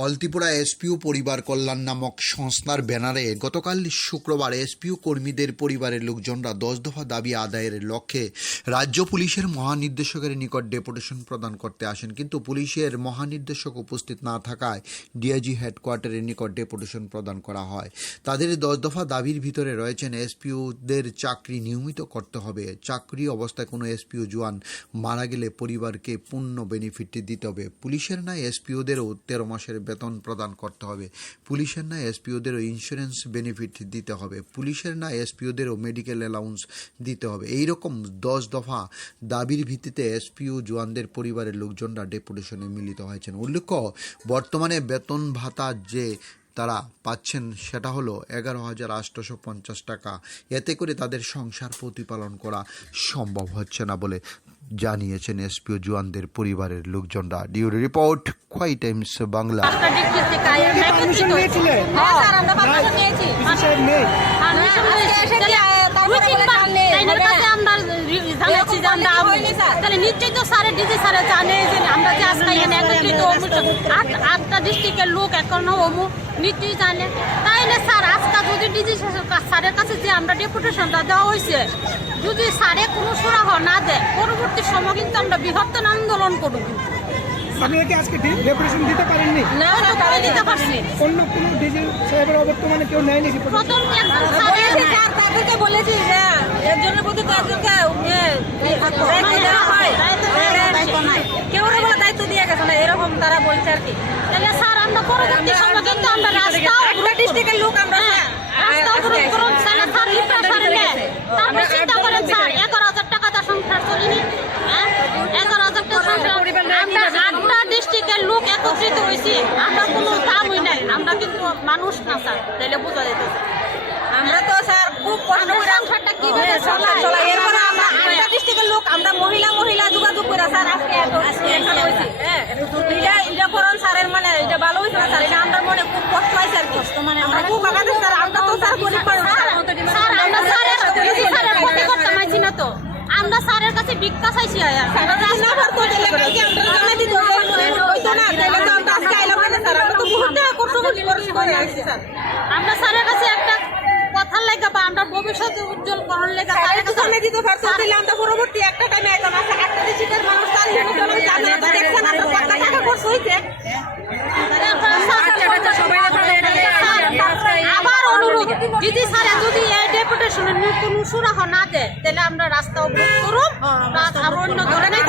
অলত্রিপুরা SPO পরিবার কল্যাণ নামক সংস্থার ব্যানারে গতকাল শুক্রবার এসপিও কর্মীদের পরিবারের লোকজনরা 10 দফা দাবি আদায়ের লক্ষ্যে রাজ্য পুলিশের মহানির্দেশকের নিকট ডেপুটেশন প্রদান করতে আসেন, কিন্তু পুলিশের মহানির্দেশক উপস্থিত না থাকায় ডিআইজি হেডকোয়ার্টারের নিকট ডেপুটেশন প্রদান করা হয়। তাদের 10 দফা দাবির ভিতরে রয়েছেন এসপিওদের চাকরি নিয়মিত করতে হবে, চাকরি অবস্থায় কোনো এসপিও জওয়ান মারা গেলে পরিবারকে পূর্ণ বেনিফিট দিতে হবে, পুলিশের নয় এসপিওদেরও 13 মাসের বেতন প্রদান করতে হবে, পুলিশের না এসপিওদেরও ইন্স্যুরেন্স বেনিফিট দিতে হবে, পুলিশের না এসপিওদেরও মেডিকেল অ্যালাউন্স দিতে হবে। এইরকম 10 দফা দাবির ভিত্তিতে এসপিও জওয়ানদের পরিবারের লোকজনরা ডেপুটেশনে মিলিত হয়েছেন। উল্লেখ্য, বর্তমানে বেতন ভাতা যে তারা পাচ্ছেন সেটা হলো 11,850 টাকা। এতে করে তাদের সংসার প্রতিপালন করা সম্ভব হচ্ছে না বলে জানিয়েছেন এসপিও জওয়ানদের পরিবারের লোকজনরা। ডিউরি রিপোর্ট, খোয়াই টাইমস বাংলা। নিশ্চয়ই তো স্যারের ডিজি স্যারে জানে যে আমরা যে আজকে এখানে একত্রিত 8টা ডিস্ট্রিক্টের লোক এখনো নিশ্চয়ই জানে। তাইলে স্যার আজকে যদি ডিজি স্যারের কাছে যে আমরা ডেপুটেশনটা দেওয়া হয়েছে, যদি স্যারে কোনো সুরাহ না দেয়, পরবর্তী সময় কিন্তু আমরা বৃহত্তর আন্দোলন করব। আপনারা কি আজকে ডেপুটেশন দিতে পারেননি? না, দিতে পারছি। অন্য কোনো ডিজি সাহেবের বর্তমানে কেউ নেয়নি? প্রথম তাদেরকে বলেছি যে এর জন্য প্রতি কয়েকজনকে কেউ বলে দায়িত্ব দিয়ে গেছে না, এরকম তারা বলছে আর কি। তাহলে স্যার আমরা পরবর্তী সময় কিন্তু আমরা ডিস্ট্রিক্টের লোক আমরা তারপরে চিন্তা করেন স্যার 11,000 টাকা তার সংসার চলিনি, 11,000 টাকা আমরা 8টা ডিস্ট্রিক্টের লোক একত্রিত হয়েছি, আমরা কোনো দামই নাই, আমরা কিন্তু মানুষ না স্যার। তাহলে বোঝা যেতেছে আমরা তো স্যার খুব কষ্ট করে সংসারটা কিভাবে চলাই। এরপরে আমরা 8টা ডিস্ট্রিক্টের লোক, আমরা মহিলা যোগাযোগ করে স্যার আজকে এখানে হয়েছি। এটা করুন স্যারের মানে এটা ভালো হয়েছে না স্যার, এটা আমরা মনে খুব কষ্ট হয়েছে আর কি। আমরা খুব আগাতে স্যার, আমরা তো স্যার গরিব মানুষ স্যার, আমরা স্যারের ক্ষতি করতে পারছি না, তো আমরা স্যারের কাছে ভিক্ষা চাইছি। আমরা স্যারের কাছে একটা কথার লেগে বা আমরা ভবিষ্যৎ উজ্জ্বল করার লেগে আমরা পরবর্তী একটা টাইমে একদম একটা ডিস্ট্রিক্টের মানুষ আবার অনুরোধ, যদি স্যার যদি এই ডেপুটেশনের কোনো সুরাহ না দেয়, তাহলে আমরা রাস্তা অবরোধ করুন, আর অন্য ধরনের